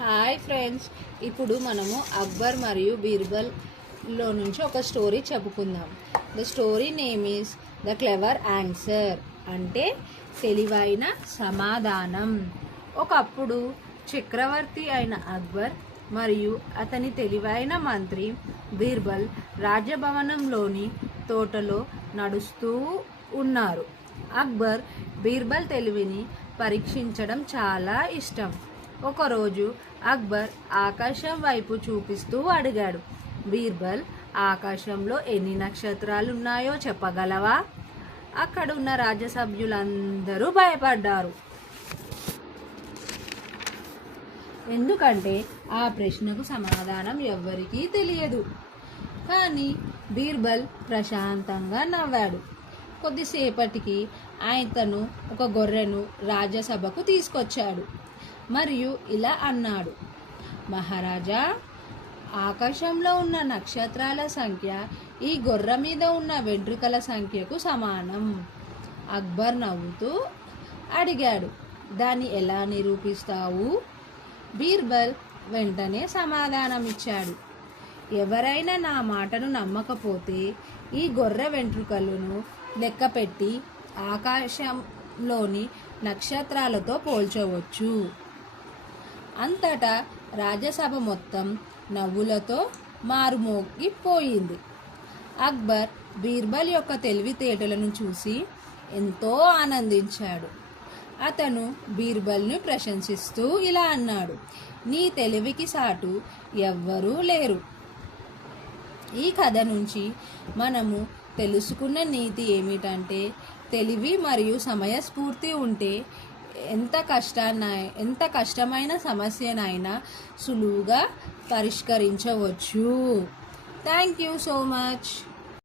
Hi friends, ఇప్పుడు మనము అక్బర్ మరియు బీర్బల్లో నుంచి ఒక స్టోరీ చెప్పుకుందాం. The story name is the clever answer, అంటే తెలివైన సమాధానం. ఒకప్పుడు చక్రవర్తి అయిన అక్బర్ మరియు అతని తెలివైన మంత్రి బీర్బల్ రాజభవనంలోని తోటలో నడుస్తూ ఉన్నారు. అక్బర్ బీర్బల్ తెలివిని పరీక్షించడం చాలా ఇష్టం. ఒకరోజు అక్బర్ ఆకాశం వైపు చూపిస్తూ అడిగాడు, బీర్బల్, ఆకాశంలో ఎన్ని నక్షత్రాలు ఉన్నాయో చెప్పగలవా? అక్కడున్న రాజసభ్యులందరూ భయపడ్డారు, ఎందుకంటే ఆ ప్రశ్నకు సమాధానం ఎవ్వరికీ తెలియదు. కానీ బీర్బల్ ప్రశాంతంగా నవ్వాడు. కొద్దిసేపటికి ఆయనను ఒక గొర్రెను రాజ్యసభకు తీసుకొచ్చాడు మరియు ఇలా అన్నాడు, మహారాజా, ఆకాశంలో ఉన్న నక్షత్రాల సంఖ్య ఈ గొర్రె మీద ఉన్న వెంట్రుకల సంఖ్యకు సమానం. అక్బర్ నవ్వుతూ అడిగాడు, దాన్ని ఎలా నిరూపిస్తావు? బీర్బల్ వెంటనే సమాధానమిచ్చాడు, ఎవరైనా నా మాటను నమ్మకపోతే ఈ గొర్రె వెంట్రుకలను లెక్కపెట్టి ఆకాశంలోని నక్షత్రాలతో పోల్చవచ్చు. అంతటా రాజ్యసభ మొత్తం నవ్వులతో మారుమోగిపోయింది. అక్బర్ బీర్బల్ యొక్క తెలివితేటలను చూసి ఎంతో ఆనందించాడు. అతను బీర్బల్ను ప్రశంసిస్తూ ఇలా అన్నాడు, నీ తెలివికి సాటు ఎవ్వరూ లేరు. ఈ కథ నుంచి మనము తెలుసుకున్న నీతి ఏమిటంటే, తెలివి మరియు సమయస్ఫూర్తి ఉంటే ఎంత కష్టమైన సమస్యనైనా సులువుగా పరిష్కరించవచ్చు. Thank you so much.